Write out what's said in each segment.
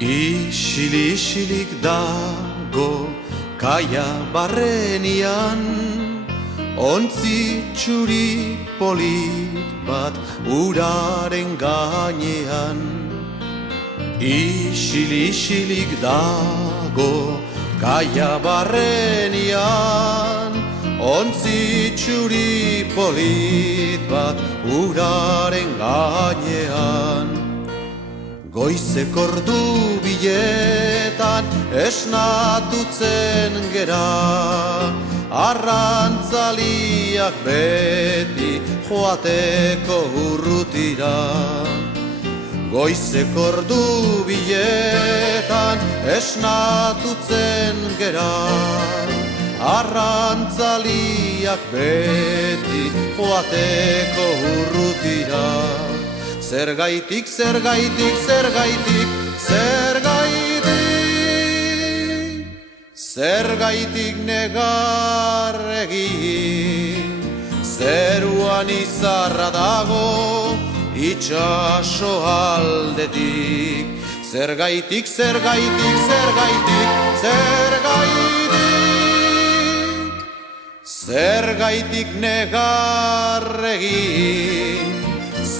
Isilik dago kaia barrenian, ontzi txuri polit bat uraren gainean. Isilik dago kaia barrenian, ontzi txuri polit bat uraren gainean. Goizeko ordu biletan esnatutzen gera, arrantzaliak beti joateko urrutira. Goizeko ordu biletan esnatutzen gera, arrantzaliak beti joateko urrutira. Zergaitik, zergaitik, zergaitik, zergaitik, zergaitik negar egin, zeruan izarra dago itxaso aldetik. Zergaitik, zergaitik, zergaitik, zergaitik, zergaitik negar egin,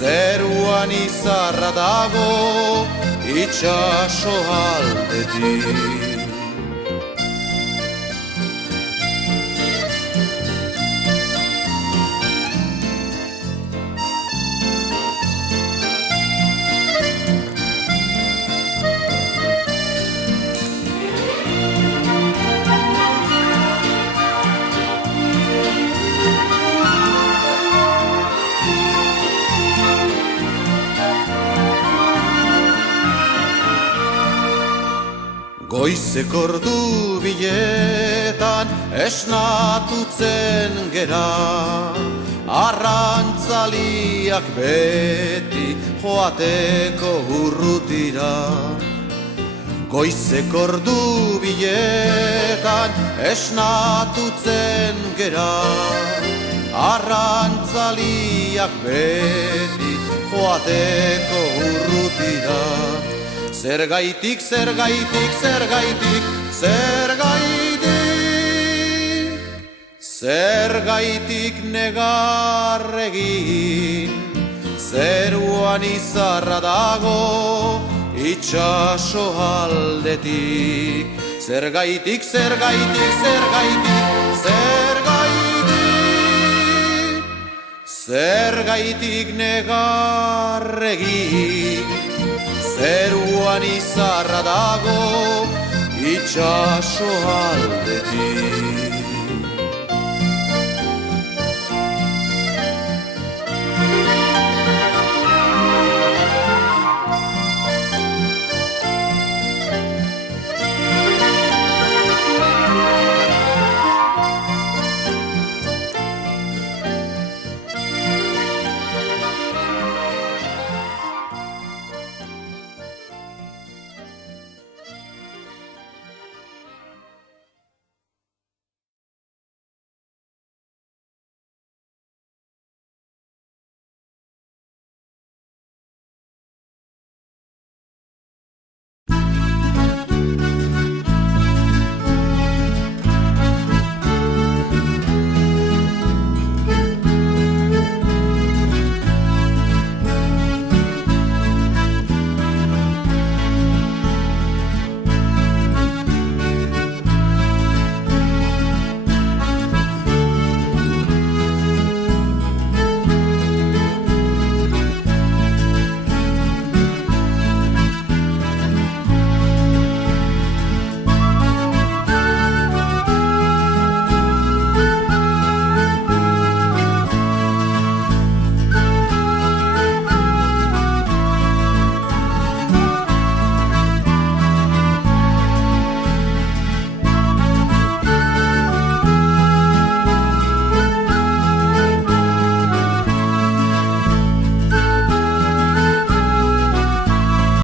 zeruan izarra dago itxaso aldetik. Goizeko ordu biletan esnatutzen gera, arrantzaliak beti joateko urrutira. Goizeko ordu biletan esnatutzen gera, arrantzaliak beti joateko urrutira. Zergaitik, zergaitik, zergaitik, zergaitik, zergaitik negar egin, zeruan izarra dago itxaso aldetik. Zergaitik, zergaitik, zergaitik, zergaitik, zergaitik negar egin, zeruan izarra dago itxaso aldetik.